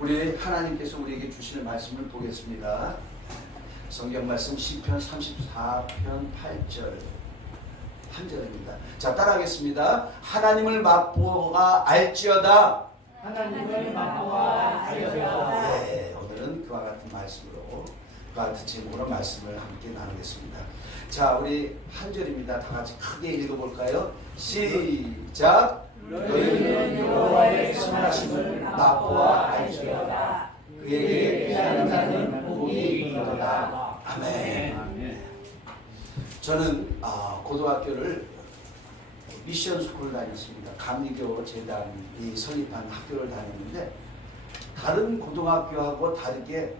우리 하나님께서 우리에게 주시는 말씀을 보겠습니다. 성경 말씀 시편 34편 8절 한 절입니다. 자, 따라하겠습니다. 하나님을 맛보아 알지어다. 하나님을 맛보아 알지어다. 네, 오늘은 그와 같은 말씀으로, 그와 같은 제목으로 말씀을 함께 나누겠습니다. 자, 우리 한 절입니다. 다 같이 크게 읽어볼까요? 시작. 너희는 여호와의 선하심을 맛보아 알지어다. 그에게 피하는 자는 복이 있도다. 아멘. 저는 고등학교를 미션 스쿨을 다녔습니다. 감리교 재단이 설립한 학교를 다녔는데, 다른 고등학교하고 다르게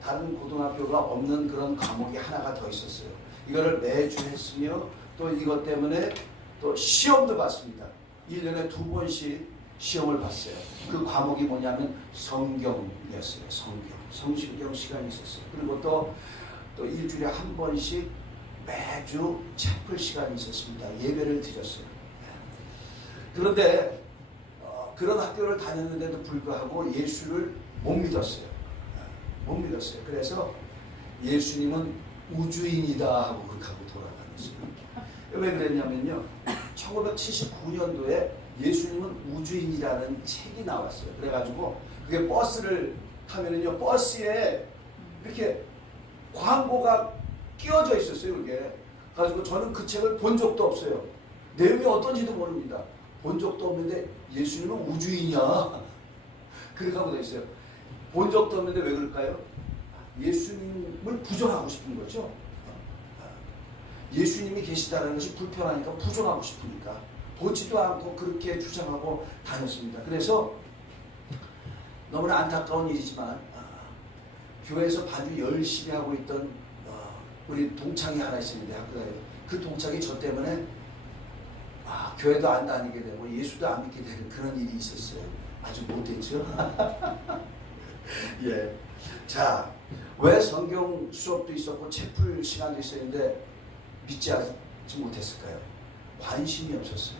다른 고등학교가 없는 그런 과목이 하나가 더 있었어요. 이거를 매주 했으며, 또 이것 때문에 또 시험도 봤습니다. 1년에 2번씩 시험을 봤어요. 그 과목이 뭐냐면 성경이었어요. 성신경 시간이 있었어요. 그리고 또 일주일에 한 번씩 매주 채플 시간이 있었습니다. 예배를 드렸어요. 그런데 그런 학교를 다녔는데도 불구하고 예수를 못 믿었어요. 못 믿었어요. 그래서 예수님은 우주인이다 하고 그렇게 하고 돌아다녔어요. 왜 그랬냐면요, 1979년도에 예수님은 우주인이라는 책이 나왔어요. 그래가지고 그게 버스를 타면은요, 버스에 이렇게 광고가 끼워져 있었어요. 그게 가지고 저는 그 책을 본 적도 없어요. 내용이 어떤지도 모릅니다. 본 적도 없는데 예수님은 우주인이야 그렇게 하고 돼 있어요. 본 적도 없는데 왜 그럴까요? 예수님을 부정하고 싶은 거죠. 예수님이 계시다는 것이 불편하니까 부정하고 싶으니까 보지도 않고 그렇게 주장하고 다녔습니다. 그래서 너무나 안타까운 일이지만 교회에서 반주 열심히 하고 있던 우리 동창이 하나 있었는데, 학교에 그 동창이 저 때문에 교회도 안 다니게 되고 예수도 안 믿게 되는 그런 일이 있었어요. 아주 못했죠. 예. 자, 왜 성경 수업도 있었고 채플 시간도 있었는데 믿지 못했을까요? 관심이 없었어요.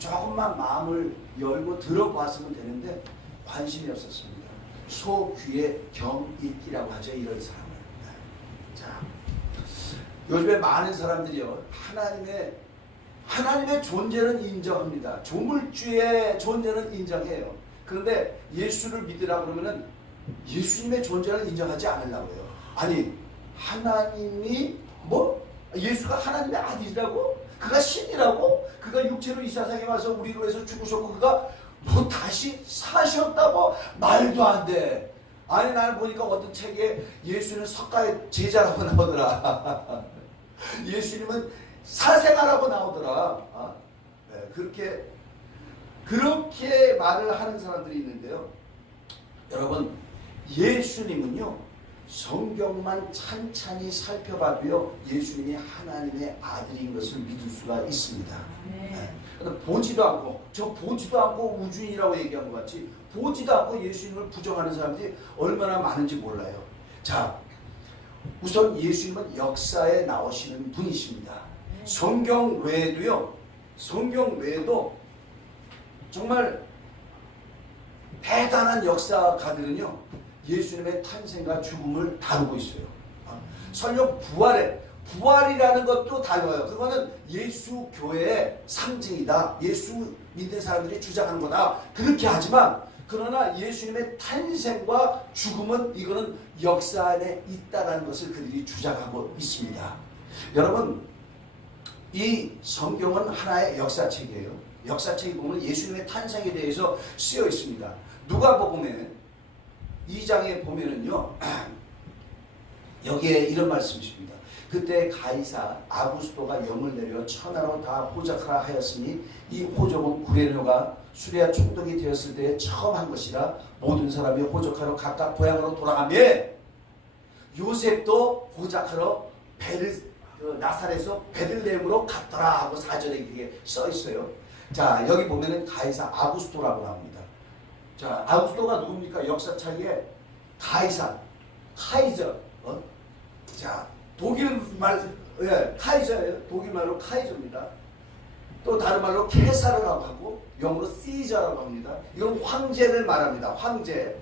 조금만 마음을 열고 들어봤으면 되는데 관심이 없었습니다. 소귀에 경있기라고 하죠, 이런 사람을. 자, 요즘에 많은 사람들이요, 하나님의 존재는 인정합니다. 조물주의 존재는 인정해요. 그런데 예수를 믿으라 그러면은 예수님의 존재를 인정하지 않으려고 해요. 아니, 하나님이 예수가 하나님의 아들이라고? 그가 신이라고? 그가 육체로 이 세상에 와서 우리를 위해서 죽으셨고 그가 다시 사셨다고? 말도 안 돼. 아니, 나를 보니까 어떤 책에 예수는 석가의 제자라고 나오더라. 예수님은 사생아라고 나오더라. 네, 그렇게 말을 하는 사람들이 있는데요. 여러분, 예수님은요, 성경만 찬찬히 살펴봐도요, 예수님이 하나님의 아들인 것을 믿을 수가 있습니다. 네. 보지도 않고 우주인이라고 얘기한 것 같이 보지도 않고 예수님을 부정하는 사람들이 얼마나 많은지 몰라요. 자, 우선 예수님은 역사에 나오시는 분이십니다. 성경 외에도 정말 대단한 역사가들은요, 예수님의 탄생과 죽음을 다루고 있어요. 설령 부활이라는 것도 다뤄요. 그거는 예수 교회의 상징이다. 예수 믿는 사람들이 주장하는 거다. 그렇게 하지만, 그러나 예수님의 탄생과 죽음은 이거는 역사 안에 있다는 것을 그들이 주장하고 있습니다. 여러분, 이 성경은 하나의 역사책이에요. 역사책이 보면 예수님의 탄생에 대해서 쓰여 있습니다. 누가복음에 2장에 보면은요, 여기에 이런 말씀이 있습니다. 그때 가이사 아구스토가 영을 내려 천하로 다 호적하라 하였으니 이 호적은 구레노가 수레아 총독이 되었을 때 처음 한 것이라 모든 사람이 호적하러 각각 고향으로 돌아가며 요셉도 호적하러 나사렛에서 베들레헴으로 갔더라 하고 4절에 이렇게 써 있어요. 자, 여기 보면은 가이사 아구스토라고 나옵니다. 자, 아구스토가 누굽니까? 역사책에 카이저. 자, 독일 말, 카이저예요. 독일 말로 카이저입니다. 또 다른 말로 케사르라고 하고 영어로 시저라고 합니다. 이건 황제를 말합니다. 황제.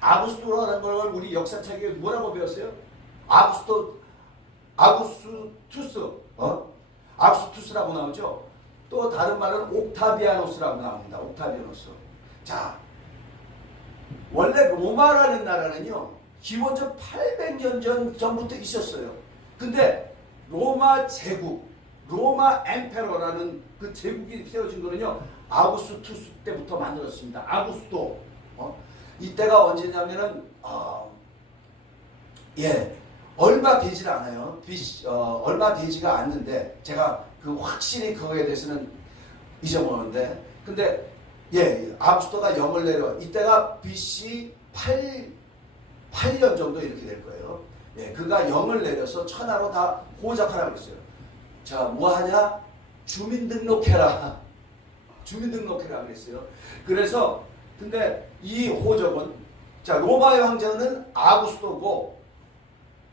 아구스토라는 걸 우리 역사책에 뭐라고 배웠어요? 아구스투스. 아구스투스라고 나오죠. 또 다른 말은 옥타비아노스라고 나옵니다. 옥타비아노스. 자, 원래 로마라는 나라는요, 기원전 800년 전부터 있었어요. 근데 로마 제국, 로마 엠페러라는 그 제국이 세워진 거는요, 아구스투스 때부터 만들었습니다. 아구스토. 이때가 언제냐면은, 얼마 되질 않아요. 얼마 되지가 않는데, 제가 그 확실히 그거에 대해서는 잊어먹었는데, 근데, 아구스토가 영을 내려, 이때가 BC 8년 정도 이렇게 될 거예요. 그가 영을 내려서 천하로 다 호적하라고 했어요. 자, 뭐 하냐? 주민등록해라. 주민등록해라 그랬어요. 그래서, 근데 이 호적은, 자, 로마의 황제는 아구스토고,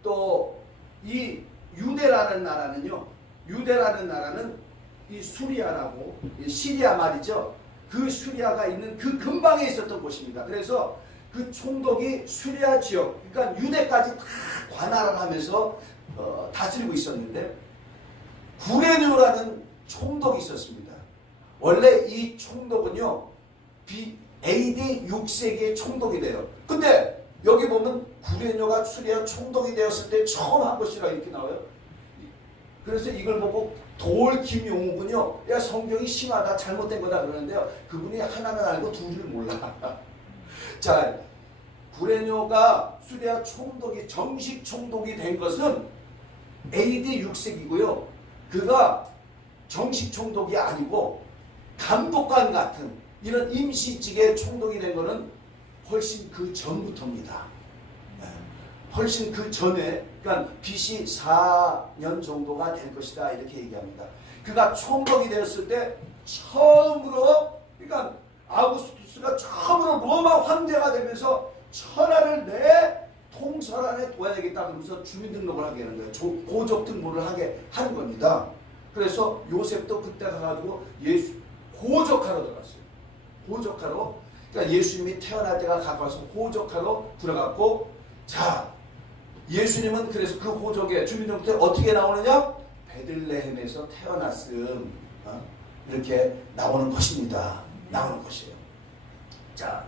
또 이 유대라는 나라는요, 유대라는 나라는 이 수리아라고, 이 시리아 말이죠. 그 수리아가 있는 그 근방에 있었던 곳입니다. 그래서 그 총독이 수리아 지역, 그러니까 유대까지 다 관할을 하면서 다스리고 있었는데, 구레뇨라는 총독이 있었습니다. 원래 이 총독은요, AD 6세기의 총독이 돼요. 근데 여기 보면 구레뇨가 수리아 총독이 되었을 때 처음 한 것이라 이렇게 나와요. 그래서 이걸 보고 돌 김용욱은요, 야, 성경이 심하다, 잘못된 거다 그러는데요, 그분이 하나는 알고 둘을 몰라. 자, 구레뇨가 수리아 총독이, 정식 총독이 된 것은 AD 6세기고요. 그가 정식 총독이 아니고 감독관 같은 이런 임시직의 총독이 된 것은 훨씬 그 전부터입니다. 훨씬 그 전에, 그러니까 BC 4년 정도가 될 것이다 이렇게 얘기합니다. 그가 총독이 되었을 때 처음으로, 그러니까 아우구스투스가 처음으로 로마 황제가 되면서 천하를 내 통솔 안에 둬야 되겠다 그러면서 주민등록을 하게 하는 거예요. 고족 등본을 하게 하는 겁니다. 그래서 요셉도 그때 가가지고 예수 호적하러 들어갔어요. 호적하러. 그러니까 예수님이 태어날 때가 가까워서 호적하러 들어갔고, 자, 예수님은 그래서 그 호적에 주민등록 때 어떻게 나오느냐? 베들레헴에서 태어났음. 이렇게 나오는 것입니다. 나오는 것이에요. 자,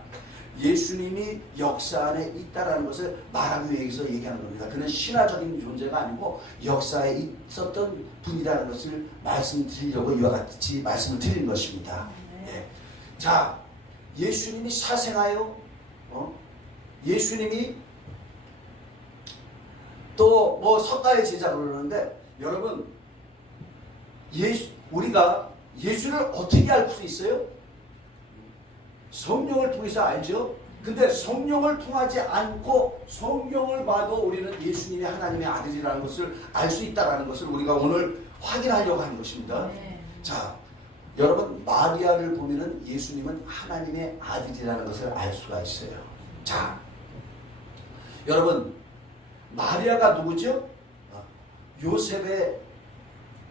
예수님이 역사 안에 있다라는 것을 말하기 위해서 얘기하는 겁니다. 그는 신화적인 존재가 아니고 역사에 있었던 분이라는 것을 말씀드리려고 이와 같이 말씀을 드린 것입니다. 자, 예수님이 사생하여, 예수님이 또 뭐 석가의 제자 그러는데, 여러분, 우리가 예수를 어떻게 알 수 있어요? 성령을 통해서 알죠. 근데 성령을 통하지 않고 성령을 봐도 우리는 예수님이 하나님의 아들이라는 것을 알 수 있다는 것을 우리가 오늘 확인하려고 하는 것입니다. 자, 여러분, 마리아를 보면은 예수님은 하나님의 아들이라는 것을 알 수가 있어요. 자, 여러분, 마리아가 누구죠? 요셉의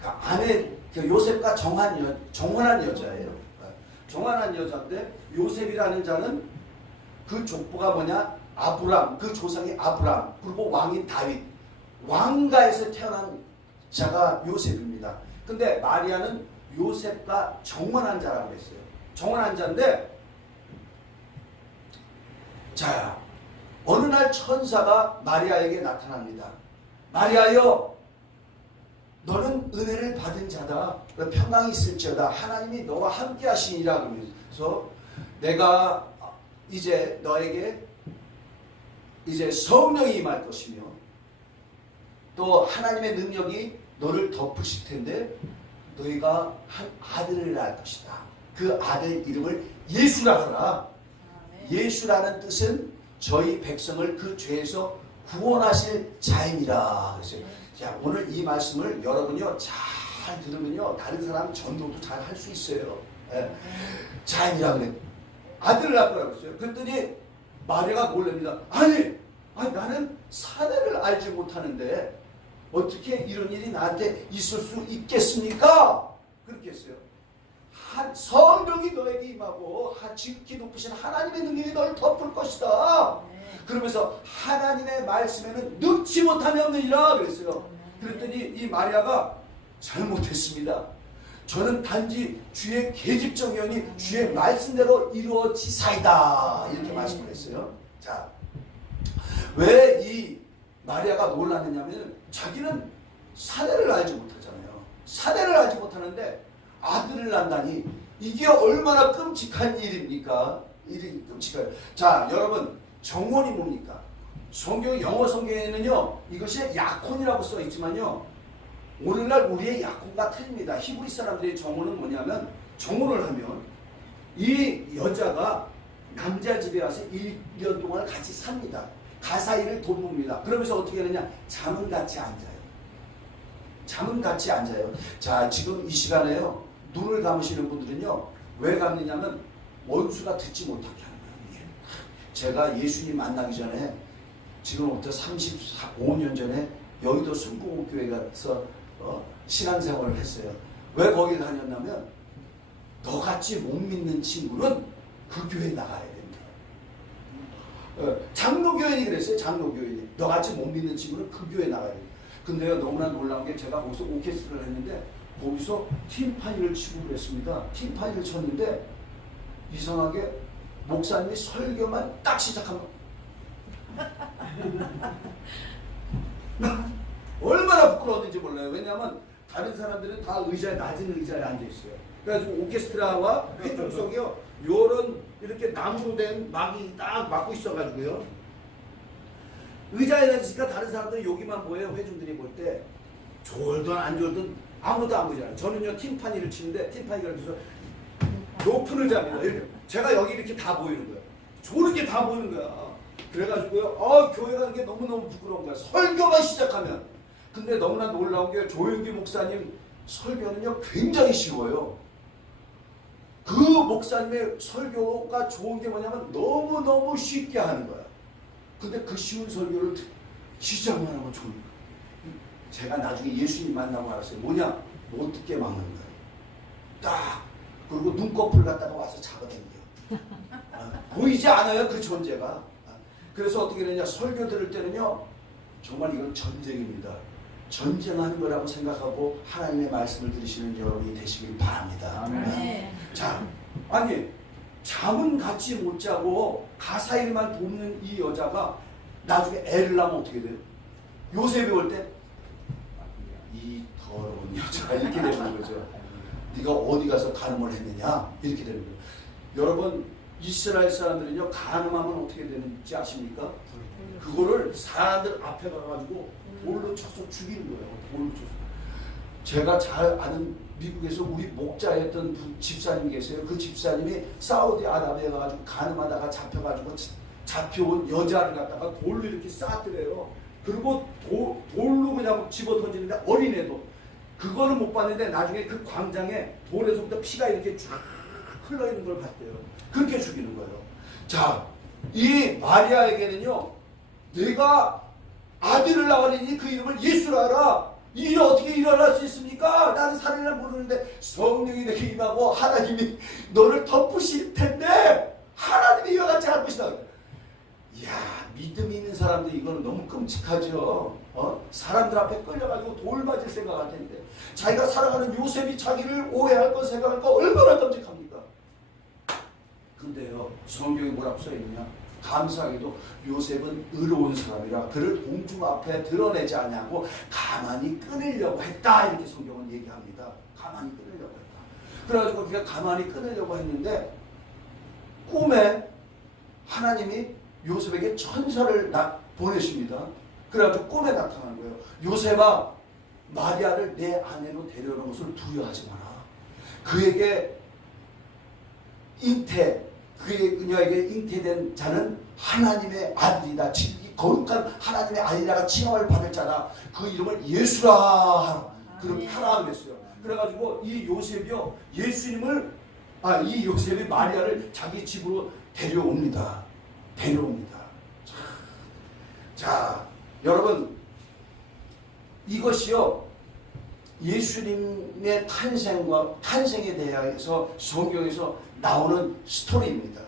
아내, 요셉과 정혼한 여자예요. 정혼한 여자인데, 요셉이라는 자는 그 족보가 뭐냐? 아브람, 그 조상이 아브람, 그리고 왕인 다윗, 왕가에서 태어난 자가 요셉입니다. 근데 마리아는 요셉과 정혼한 자라고 했어요. 정혼한 자인데, 자, 어느 날 천사가 마리아에게 나타납니다. 마리아여, 너는 은혜를 받은 자다. 평강이 있을지어다. 하나님이 너와 함께 하시니라. 그러면서 내가 이제 너에게 이제 성령이 임할 것이며 또 하나님의 능력이 너를 덮으실 텐데 너희가 한 아들을 낳을 것이다. 그 아들 이름을 예수라 하라. 예수라는 뜻은 저희 백성을 그 죄에서 구원하실 자입니다. 그래서 자, 오늘 이 말씀을 여러분요 잘 들으면요 다른 사람 전도도 잘 할 수 있어요. 자입이라 그래. 아들을 낳으라고 했어요. 그랬더니 마리아가 놀랍니다. 아니 나는 사내를 알지 못하는데 어떻게 이런 일이 나한테 있을 수 있겠습니까? 그렇게 했어요. 성령이 너에게 임하고 지극히 높으신 하나님의 능력이 너를 덮을 것이다. 그러면서 하나님의 말씀에는 넣지 못함이 없느니라 그랬어요. 그랬더니 이 마리아가 잘못했습니다. 저는 단지 주의 계집종이오니 주의 말씀대로 이루어지사이다. 이렇게 말씀을 했어요. 자, 왜 이 마리아가 놀랐느냐면 자기는 사내를 알지 못하잖아요. 사내를 알지 못하는데 아들을 낳다니 이게 얼마나 끔찍한 일입니까? 일이 끔찍해요. 자, 여러분 정혼이 뭡니까? 성경 영어 성경에는요 이것이 약혼이라고 써 있지만요 오늘날 우리의 약혼과 틀립니다. 히브리 사람들의 정혼은 뭐냐면 정혼을 하면 이 여자가 남자 집에 와서 1년 동안 같이 삽니다. 가사일을 돕습니다. 그러면서 어떻게 하느냐? 잠은 같이 앉아요. 잠은 같이 앉아요. 자, 지금 이 시간에요 눈을 감으시는 분들은요 왜 감느냐면 원수가 듣지 못하게 하는 거예요. 제가 예수님 만나기 전에 지금부터 35년 전에 여의도 순복음교회 가서 신앙생활을 했어요. 왜 거기 다녔냐면 너같이 못 믿는 친구는 그 교회에 나가야 된다. 장로교인이 그랬어요. 장로교인이 너같이 못 믿는 친구는 그 교회에 나가야 된다. 근데요 너무나 놀라운 게 제가 거기서 오케스트라를 했는데 거기서 팀파니를 치고 그랬습니다. 팀파니를 쳤는데 이상하게 목사님이 설교만 딱 시작하면 얼마나 부끄러웠는지 몰라요. 왜냐하면 다른 사람들은 다 낮은 의자에 앉아있어요. 그래가지고 오케스트라와 회중 속이요 요런 이렇게 나무로 된 막이 딱 막고 있어가지고요 의자에 앉으니까 다른 사람들은 여기만 보여요. 회중들이 볼 때 졸든 안 졸든 아무도 안 보잖아요. 저는요 팀파니를 치는데 팀파니가 그래서 높은 의자입니다. 이렇게 제가 여기 이렇게 다 보이는 거예요. 조는 게 다 보이는 거야. 그래가지고요 교회 가는 게 너무너무 부끄러운 거야. 설교만 시작하면. 근데 너무나 놀라운 게 조영기 목사님 설교는요 굉장히 쉬워요. 그 목사님의 설교가 좋은 게 뭐냐면 너무너무 쉽게 하는 거야. 근데 그 쉬운 설교를 시작만 하면 좋은 거야. 제가 나중에 예수님 만나고 알았어요. 뭐냐? 못 듣게 막는 거예요. 딱 그리고 눈꺼풀 갖다가 와서 잡아당겨. 보이지 않아요 그 존재가. 그래서 어떻게 되냐 설교 들을 때는요 정말 이건 전쟁입니다. 전쟁하는 거라고 생각하고 하나님의 말씀을 들으시는 여러분이 되시길 바랍니다. 아멘. 자, 아니 잠은 같이 못 자고 가사일만 돕는 이 여자가 나중에 애를 낳으면 어떻게 돼요? 요셉이 올 때 이 더러운 여자가 이렇게 되는 거죠. 네가 어디 가서 간음을 했느냐 이렇게 되는 거예요. 여러분 이스라엘 사람들은요 간음하면 어떻게 되는지 아십니까? 그거를 사람들 앞에 가가지고 돌로 쳐서 죽이는 거예요. 돌로 쳐서. 제가 잘 아는 미국에서 우리 목자였던 집사님 계세요. 그 집사님이 사우디아라비아에 가가지고 간음하다가 잡혀가지고 잡혀온 여자를 갖다가 돌로 이렇게 쌌더래요. 그리고 돌로 그냥 집어 던지는데 어린애도 그거는 못 봤는데 나중에 그 광장에 돌에서부터 피가 이렇게 쫙 흘러있는 걸 봤대요. 그렇게 죽이는 거예요. 자, 이 마리아에게는요 내가 아들을 낳으니 그 이름을 예수라 하라. 이 일이 어떻게 일어날 수 있습니까? 나는 사례를 모르는데 성령이 내게 임하고 하나님이 너를 덮으실 텐데 하나님이 이와 같이 할 것이다. 이야, 믿음이 있는 사람들 이거는 너무 끔찍하죠. 사람들 앞에 끌려가지고 돌 맞을 생각할 텐데 자기가 살아가는 요셉이 자기를 오해할 거 생각할까 얼마나 끔찍합니까? 근데요 성경에 뭐라고 써있느냐? 감사하게도 요셉은 의로운 사람이라 그를 공중 앞에 드러내지 않냐고 가만히 끊으려고 했다. 이렇게 성경은 얘기합니다. 가만히 끊으려고 했다. 그래가지고 그가 가만히 끊으려고 했는데 꿈에 하나님이 요셉에게 천사를 보내십니다. 그래가지고 꿈에 나타나는 거예요. 요셉아, 마리아를 내 아내로 데려오는 것을 두려워하지 마라. 그에게 그녀에게 잉태된 자는 하나님의 아들이다. 거룩한 하나님의 아들이라가 칭함을 받을 자다. 그 이름을 예수라 하라. 그렇게 하라 그랬어요. 그래가지고 이 요셉이요 이 요셉이 마리아를 자기 집으로 데려옵니다. 자, 여러분 이것이요 예수님의 탄생에 대해서 성경에서 나오는 스토리입니다.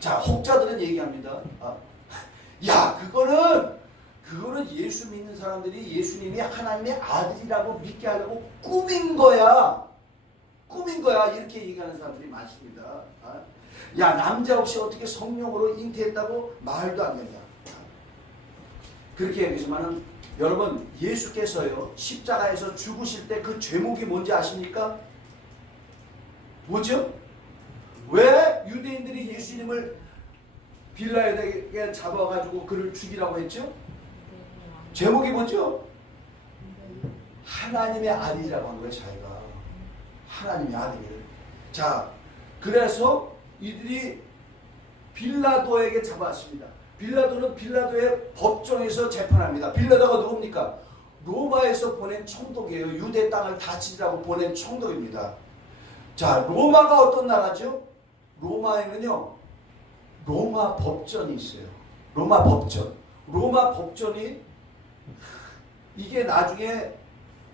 자, 혹자들은 얘기합니다. 야, 그거는 예수 믿는 사람들이 예수님이 하나님의 아들이라고 믿게 하려고 꾸민 거야. 이렇게 얘기하는 사람들이 많습니다. 야, 남자 없이 어떻게 성령으로 잉태했다고? 말도 안 된다. 그렇게 얘기하지만은 여러분, 예수께서요 십자가에서 죽으실 때 그 죄목이 뭔지 아십니까? 뭐죠? 왜 유대인들이 예수님을 빌라에게 잡아가지고 그를 죽이라고 했죠? 제목이 뭐죠? 하나님의 아들이라고 한 거예요. 자기가 하나님의 아들이에요. 자, 그래서 이들이 빌라도에게 잡아왔습니다. 빌라도는 빌라도의 법정에서 재판합니다. 빌라도가 누굽니까? 로마에서 보낸 총독이에요. 유대 땅을 다스리라고 보낸 총독입니다. 자, 로마가 어떤 나라죠? 로마에는요 로마 법전이 있어요. 로마 법전이 이게 나중에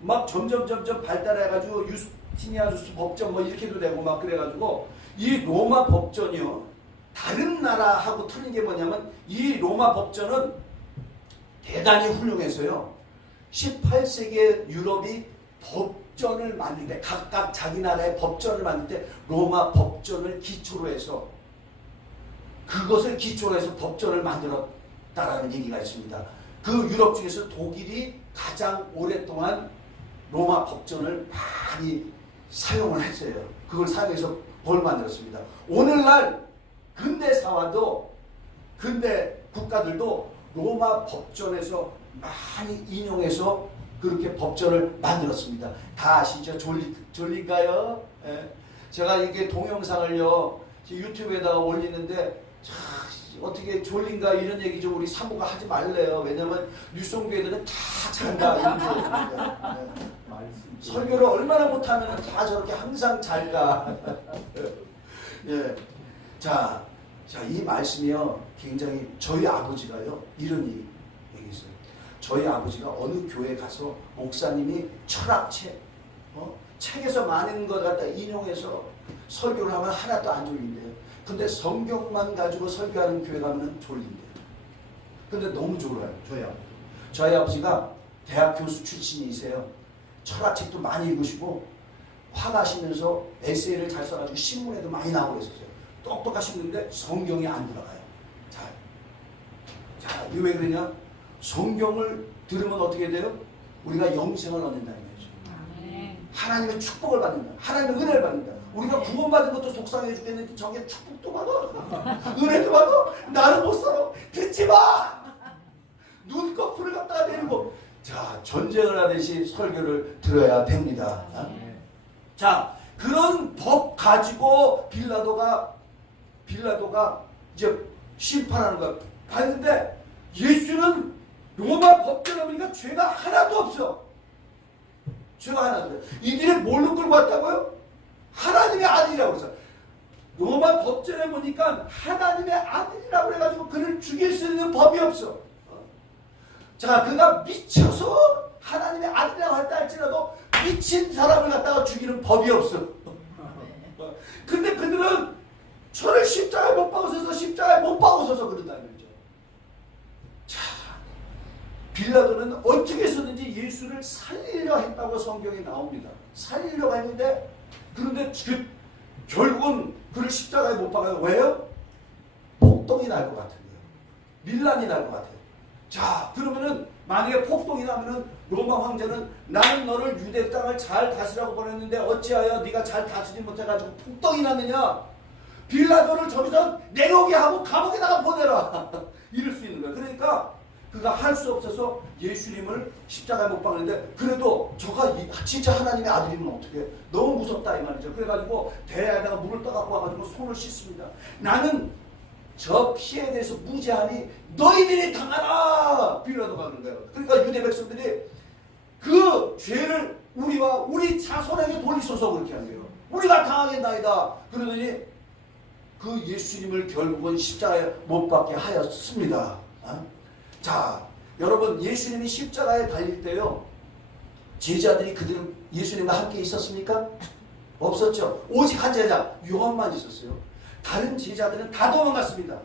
막 점점 발달해가지고 유스티니아누스 법전 뭐 이렇게도 되고 막 그래가지고 이 로마 법전이요 다른 나라하고 틀린 게 뭐냐면 이 로마 법전은 대단히 훌륭해서요 18세기에 유럽이 법전을 만들 때 각각 자기 나라의 법전을 만들 때 로마 법전을 기초로 해서 그것을 기초로 해서 법전을 만들었다라는 얘기가 있습니다. 그 유럽 중에서 독일이 가장 오랫동안 로마 법전을 많이 사용을 했어요. 그걸 사용해서 법을 만들었습니다. 오늘날 근대 국가들도 로마 법전에서 많이 인용해서 그렇게 법전을 만들었습니다. 다 아시죠? 졸린가요? 예. 제가 이게 동영상을요 유튜브에다가 올리는데 어떻게 졸린가 이런 얘기 좀 우리 사모가 하지 말래요. 왜냐면 뉴송교회들은 다 잔다 이런 소리입니다. 예. 설교를 얼마나 못하면 다 저렇게 항상 잘까. 예. 자, 이 말씀이요 굉장히 저희 아버지가요 이런 얘기했어요. 저희 아버지가 어느 교회 가서 목사님이 철학책 책에서 많은 것 갖다 인용해서 설교를 하면 하나도 안 졸린대요. 근데 성경만 가지고 설교하는 교회 가면 졸린대요. 근데 너무 졸아요. 저희 아버지가 대학 교수 출신이세요. 철학책도 많이 읽으시고 화가시면서 에세이를 잘 써가지고 신문에도 많이 나오고 있었어요. 똑똑하신 분인데 성경이 안 들어가요. 자, 이게 왜 그러냐? 성경을 들으면 어떻게 돼요? 우리가 영생을 얻는다는 거죠. 하나님의 축복을 받는다. 하나님의 은혜를 받는다. 우리가 구원받은 것도 속상해 죽겠는데 저게 축복도 받아. 은혜도 받아. 나는 못 살아. 듣지 마. 눈꺼풀을 갖다가 내리고. 자, 전쟁을 하듯이 설교를 들어야 됩니다. 자, 그런 법 가지고 빌라도가 이제 심판하는 거야. 봤는데 예수는 로마 법전에 보니까 죄가 하나도 없어. 죄가 하나도 없어. 이들이 뭘로 끌고 왔다고요? 하나님의 아들이라고 그래서 로마 법전에 보니까 하나님의 아들이라고 해가지고 그를 죽일 수 있는 법이 없어. 자, 그가 미쳐서 하나님의 아들이라고 할다 할지라도 미친 사람을 갖다가 죽이는 법이 없어. 근데 그들은 저를 십자가에 못 박으셔서 그런다는 거죠. 자, 빌라도는 어떻게 해서든지 예수를 살리려 했다고 성경에 나옵니다. 살리려고 했는데 그런데 결국은 그를 십자가에 못 박아요. 왜요? 폭동이 날 것 같은 거예요. 밀란이 날 것 같아요. 자, 그러면은 만약에 폭동이 나면은 로마 황제는 나는 너를 유대 땅을 잘 다스리라고 보냈는데 어찌하여 네가 잘 다스리지 못해가지고 폭동이 났느냐? 빌라도를 저기서 내려오게 하고 감옥에다가 보내라. 이럴 수 있는 거예요. 그러니까 그가 할 수 없어서 예수님을 십자가에 못 박는데 그래도 저가 진짜 하나님의 아들이면 어떻게 너무 무섭다 이 말이죠. 그래가지고 대야에다가 물을 떠갖고 와가지고 손을 씻습니다. 나는 저 피해에 대해서 무죄하니 너희들이 당하라. 빌라도가 그런 거예요. 그러니까 유대 백성들이 그 죄를 우리와 우리 자손에게 돌리소서 그렇게 한 거예요. 우리가 당하겠나이다. 그러더니 그 예수님을 결국은 십자가에 못 박게 하였습니다. 자, 여러분 예수님이 십자가에 달릴 때요. 제자들이 그들은 예수님과 함께 있었습니까? 없었죠. 오직 한 제자 요한만 있었어요. 다른 제자들은 다 도망갔습니다.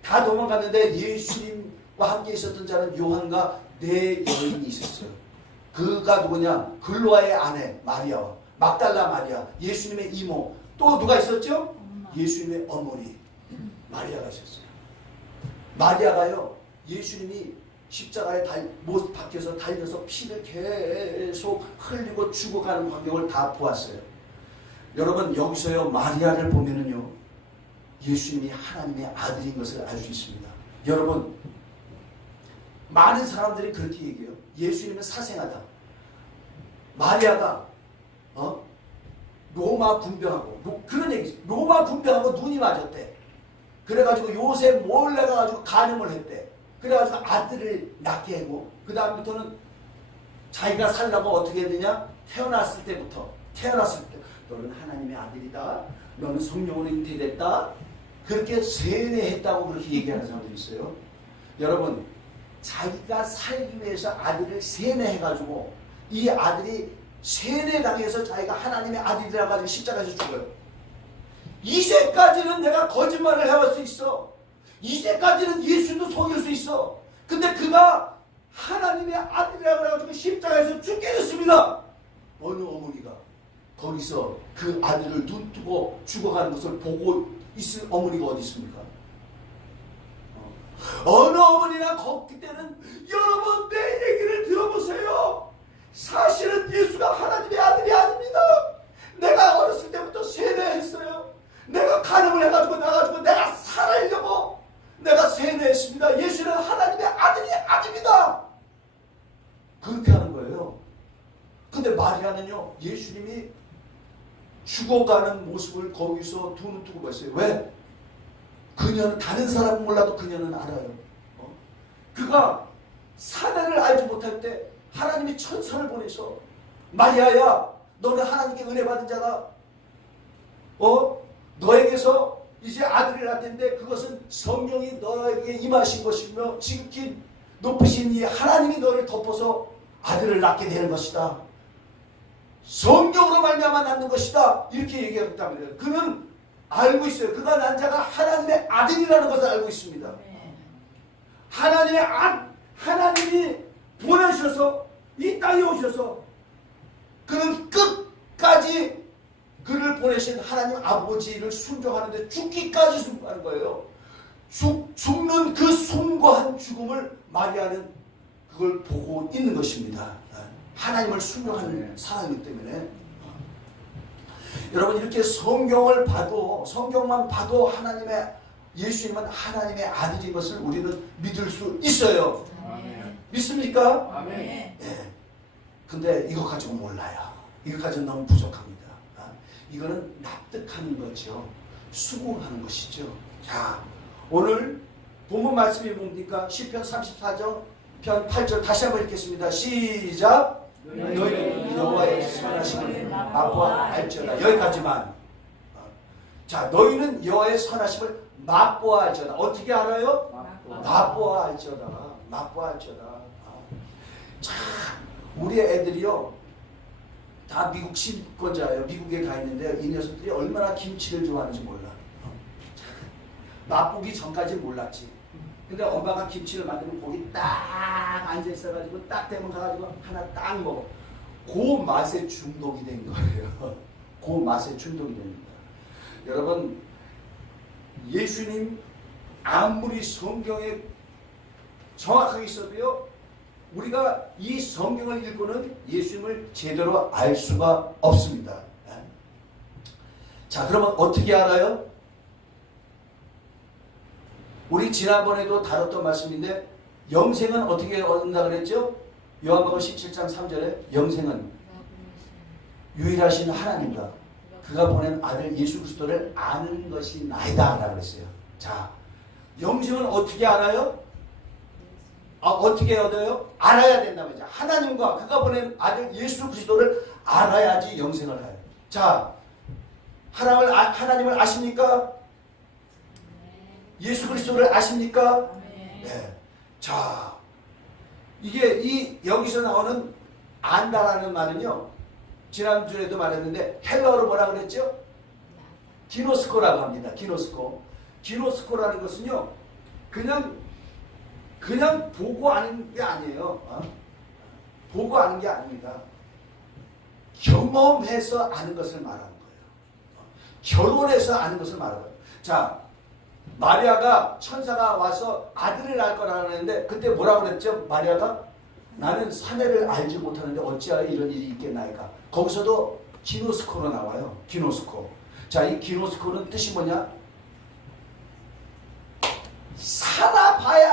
다 도망갔는데 예수님과 함께 있었던 자는 요한과 네 여인이 있었어요. 그가 누구냐? 글로아의 아내 마리아와 막달라 마리아, 예수님의 이모, 또 누가 있었죠? 예수님의 어머니 마리아가 있었어요. 마리아가요, 예수님이 십자가에 못 박혀서 달려서 피를 계속 흘리고 죽어가는 광경을 다 보았어요. 여러분, 여기서요 마리아를 보면은요 예수님이 하나님의 아들인 것을 알 수 있습니다. 여러분, 많은 사람들이 그렇게 얘기해요. 예수님은 사생하다. 마리아가 로마 군병하고 그런 얘기, 로마 군병하고 눈이 맞았대. 그래가지고 요셉 몰래 가가지고 간음을 했대. 그래가지고 아들을 낳게 하고 그 다음부터는 자기가 살려고 어떻게 했느냐? 태어났을 때 너는 하나님의 아들이다. 너는 성령으로 잉태됐다. 그렇게 세뇌했다고 그렇게 얘기하는 사람들이 있어요. 여러분, 자기가 살기 위해서 아들을 세뇌해가지고 이 아들이 세뇌당해서 자기가 하나님의 아들이라 가지고 십자가에서 죽어요. 이제까지는 내가 거짓말을 해올 수 있어. 이제까지는 예수도 속일 수 있어. 근데 그가 하나님의 아들이라고 해가지고 십자가에서 죽게 됐습니다. 어느 어머니가 거기서 그 아들을 눈뜨고 죽어가는 것을 보고 있을 어머니가 어디 있습니까? 어느 어머니나 그때는 여러분 내 얘기를 들어보세요. 사실은 예수가 하나님의 아들이 아닙니다. 내가 어렸을 때부터 세뇌했어요. 내가 간음을 해가지고 나가지고 내가 살아려고 내가 세뇌했습니다. 예수는 하나님의 아들이 아닙니다. 그렇게 하는 거예요. 근데 마리아는요, 예수님이 죽어가는 모습을 거기서 두 눈 뜨고 봤어요. 왜? 그녀는 다른 사람은 몰라도 그녀는 알아요. 그가 사내를 알지 못할 때 하나님이 천사를 보내서 마리아야, 너는 하나님께 은혜 받은 자가 너에게서 이제 아들을 낳을 텐데 그것은 성령이 너에게 임하신 것이며 지극히 높으신 이 하나님이 너를 덮어서 아들을 낳게 되는 것이다. 성령으로 말미암아 낳는 것이다. 이렇게 얘기했단 말이에요. 그는 알고 있어요. 그가 난 자가 하나님의 아들이라는 것을 알고 있습니다. 하나님이 보내셔서 이 땅에 오셔서 그는 끝까지 그를 보내신 하나님 아버지를 순종하는데 죽기까지 순종하는 거예요. 죽는 그 숭고한 죽음을 마리아는 그걸 보고 있는 것입니다. 하나님을 순종하는 사람이기 때문에. 여러분, 이렇게 성경만 봐도 하나님의 예수님은 하나님의 아들인 것을 우리는 믿을 수 있어요. 아멘. 믿습니까? 아멘. 네. 근데 이거 가지고 몰라요. 이거 가지고 너무 부족합니다. 이거는 납득하는 거죠. 수긍하는 것이죠. 자, 오늘 본문 말씀이 뭡니까? 시편 34편 8절 다시 한번 읽겠습니다. 시작. 너희는 여호와의 선하심을 맛보아 알지어다. 여기까지만. 자, 너희는 여호와의 선하심을 맛보아 알지어다. 어떻게 알아요? 맛보아 알지어다. 맛보아 알지어다. 자, 우리 애들이요, 다 미국 시민권자예요. 미국에 가 있는데 이 녀석들이 얼마나 김치를 좋아하는지 몰라. 맛보기 전까지 몰랐지. 근데 엄마가 김치를 만들면 거기 딱 앉아 있어가지고 딱 되면 가가지고 하나 딱 먹어. 그 맛에 중독이 된 거예요. 그 맛에 중독이 됩니다. 여러분, 예수님 아무리 성경에 정확하게 있어도요, 우리가 이 성경을 읽고는 예수님을 제대로 알 수가 없습니다. 자, 그러면 어떻게 알아요? 우리 지난번에도 다뤘던 말씀인데, 영생은 어떻게 얻는다 그랬죠? 요한복음 17장 3절에 영생은 유일하신 하나님과 그가 보낸 아들 예수 그리스도를 아는 것이 나이다 라고 했어요. 자, 영생은 어떻게 알아요? 어떻게 얻어요? 알아야 된다 말이죠. 하나님과 그가 보낸 아들 예수 그리스도를 알아야지 영생을 해요. 자, 하나님을 아십니까? 예수 그리스도를 아십니까? 네. 자, 이게 여기서 나오는 안다라는 말은요, 지난주에도 말했는데 헬라어로 뭐라 그랬죠? 기노스코라고 합니다. 기노스코. 기노스코라는 것은요, 그냥 보고 아는 게 아니에요. 보고 아는 게 아닙니다. 경험해서 아는 것을 말하는 거예요. 결혼해서 아는 것을 말하는 거예요. 자, 마리아가 천사가 와서 아들을 낳을 거라고 했는데 그때 뭐라고 그랬죠? 마리아가 나는 사내를 알지 못하는데 어찌하여 이런 일이 있겠나이까. 거기서도 기노스코로 나와요. 기노스코. 자, 이 기노스코는 뜻이 뭐냐?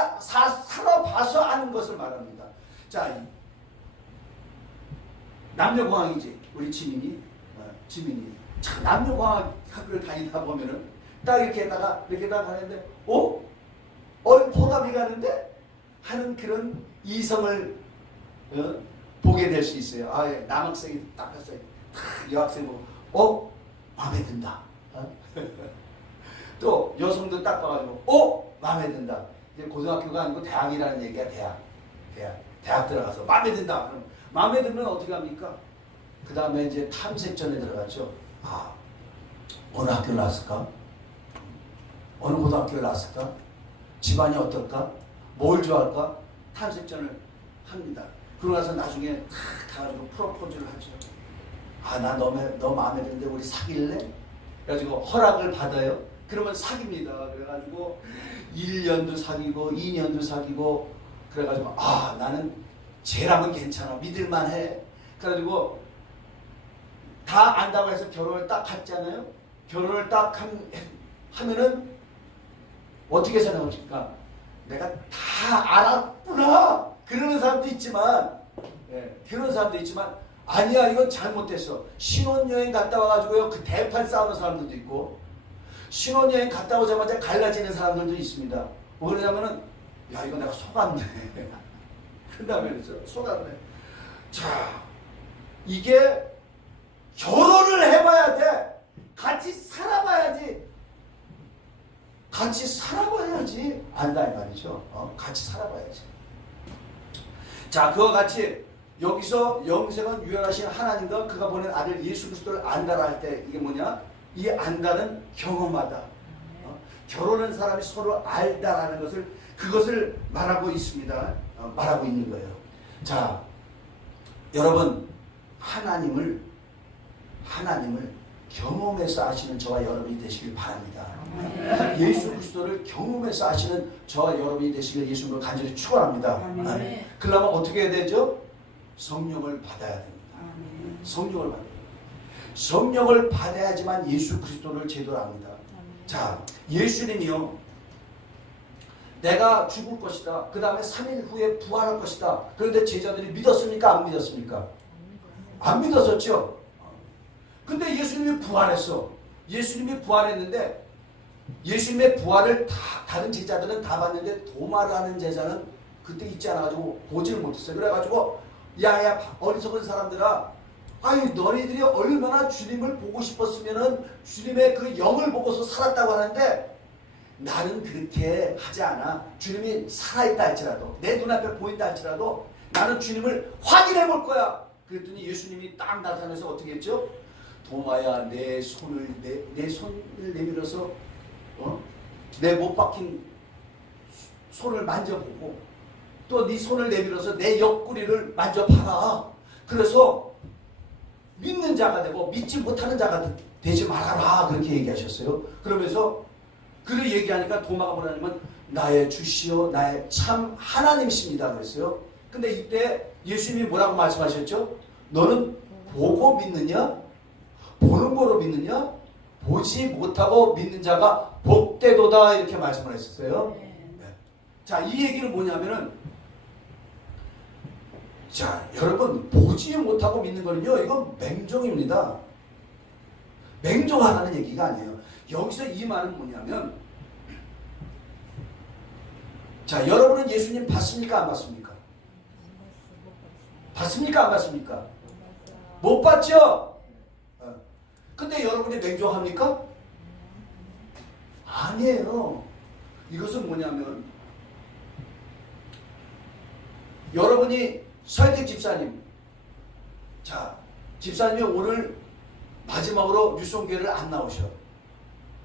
살아봐서 아는 것을 말합니다. 자, 남녀공학이지. 우리 지민이 참 남녀공학 학교를 다니다 보면은 딱 이렇게다가 가는데 호감이 가는데 하는 그런 이성을 보게 될 수 있어요. 남학생이 딱 가서 여학생 보고 마음에 든다. 또 여성도 딱 봐가지고 마음에 든다. 이제 고등학교가 아니고 대학이라는 얘기야. 대학 들어가서 마음에 든다. 그럼 마음에 들면 어떻게 합니까? 그 다음에 이제 탐색전에 들어갔죠. 어느 학교 나왔을까? 어느 고등학교를 나왔을까? 집안이 어떨까? 뭘 좋아할까? 탐색전을 합니다. 그러고 나서 나중에 탁 가가지고 프로포즈를 하죠. 나 너 마음에 드는데 우리 사귈래? 그래가지고 허락을 받아요. 그러면 사깁니다. 그래가지고 1년도 사귀고 2년도 사귀고 그래가지고 나는 쟤랑은 괜찮아. 믿을만해. 그래가지고 다 안다고 해서 결혼을 딱 했잖아요. 결혼을 딱 하면은 어떻게 생각합니까? 내가 다 알았구나. 그러는 사람도 있지만, 그러는 사람도 있지만, 아니야, 이건 잘못됐어. 신혼여행 갔다 와가지고요, 그 대판 싸우는 사람들도 있고, 신혼여행 갔다 오자마자 갈라지는 사람들도 있습니다. 뭐 그러냐면은, 야, 이거 내가 속았네. 그 다음에 그래서 속았네. 자, 이게 결혼을 해봐야 돼. 같이 살아봐야지. 같이 살아봐야지 안다 이 말이죠. 같이 살아봐야지. 자, 그와 같이 여기서 영생은 유연하신 하나님과 그가 보낸 아들 예수 그리스도를 안다라 할 때 이게 뭐냐? 이 안다는 경험하다. 결혼한 사람이 서로 알다라는 그것을 말하고 있습니다. 말하고 있는 거예요. 자, 여러분 하나님을 경험해서 아시는 저와 여러분이 되시길 바랍니다. 예수 그리스도를 경험해서 아시는 저와 여러분이 되시길 예수님으로 간절히 축원합니다. 그러면 어떻게 해야 되죠? 성령을 받아야 됩니다. 성령을 받아야 됩니다. 성령을 받아야지만 예수 그리스도를 제대로 압니다. 자, 예수님이요, 내가 죽을 것이다. 그 다음에 3일 후에 부활할 것이다. 그런데 제자들이 믿었습니까? 안 믿었습니까? 안 믿었었죠. 근데 예수님이 부활했어. 예수님이 부활했는데 예수님의 부활을 다른 제자들은 다 봤는데 도마라는 제자는 그때 있지 않아가지고 보지를 못했어요. 그래가지고 야야 어리석은 사람들아, 너희들이 얼마나 주님을 보고 싶었으면은 주님의 그 영을 보고서 살았다고 하는데 나는 그렇게 하지 않아. 주님이 살아있다 할지라도 내 눈앞에 보인다 할지라도 나는 주님을 확인해 볼 거야. 그랬더니 예수님이 딱 나타나서 어떻게 했죠? 도마야, 내 손을 내밀어서 내 못 박힌 손을 만져보고 또 네 손을 내밀어서 내 옆구리를 만져봐라. 그래서 믿는 자가 되고 믿지 못하는 자가 되지 말아라. 그렇게 얘기하셨어요. 그러면서 그를 얘기하니까 도마가 뭐라냐면 나의 주시오 나의 참 하나님이십니다 그랬어요. 근데 이때 예수님이 뭐라고 말씀하셨죠? 너는 보고 믿느냐? 보는 거로 믿느냐? 보지 못하고 믿는 자가 복되도다 이렇게 말씀을 했었어요. 네. 자, 이 얘기는 뭐냐면은, 자, 여러분 보지 못하고 믿는 거는요, 이건 맹종입니다. 맹종하라는 얘기가 아니에요. 여기서 이 말은 뭐냐면, 자, 여러분은 예수님 봤습니까? 안 봤습니까? 봤습니까? 안 봤습니까? 못 봤죠? 근데 여러분이 맹종합니까? 아니에요. 이것은 뭐냐면 여러분이 서혜택 집사님 집사님이 오늘 마지막으로 유성교회를 안 나오셔.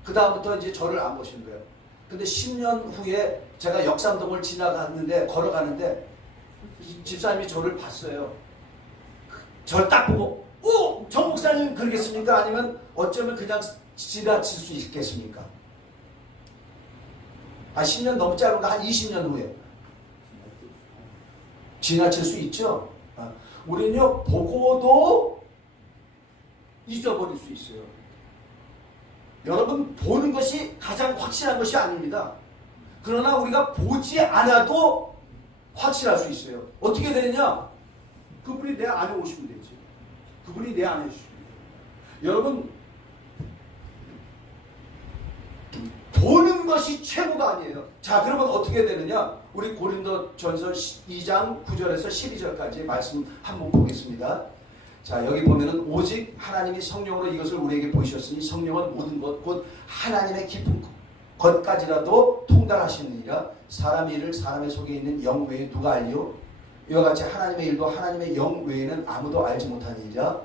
그 다음부터 이제 저를 안 보신 거예요. 근데 10년 후에 제가 역삼동을 지나갔는데, 걸어가는데 집사님이 저를 봤어요. 저를 딱 보고, 오! 정 목사님 그러겠습니까? 아니면 어쩌면 그냥 지나칠 수 있겠습니까? 10년 너무 짧은가? 한 20년 후에 지나칠 수 있죠. 우리는요, 보고도 잊어버릴 수 있어요. 여러분, 보는 것이 가장 확실한 것이 아닙니다. 그러나 우리가 보지 않아도 확실할 수 있어요. 어떻게 되느냐? 그분이 내 안에 오시면 되지. 그분이 내 안에 오시면 돼요. 여러분, 보는 것이 최고가 아니에요. 자, 그러면 어떻게 되느냐? 우리 고린도전서 2장 9절에서 12절까지 말씀 한번 보겠습니다. 자, 여기 보면은 오직 하나님이 성령으로 이것을 우리에게 보이셨으니 성령은 모든 것 곧 하나님의 깊은 것까지라도 통달하시느니라. 사람의 일을 사람의 속에 있는 영 외에 누가 알리요? 이와 같이 하나님의 일도 하나님의 영 외에는 아무도 알지 못하니라.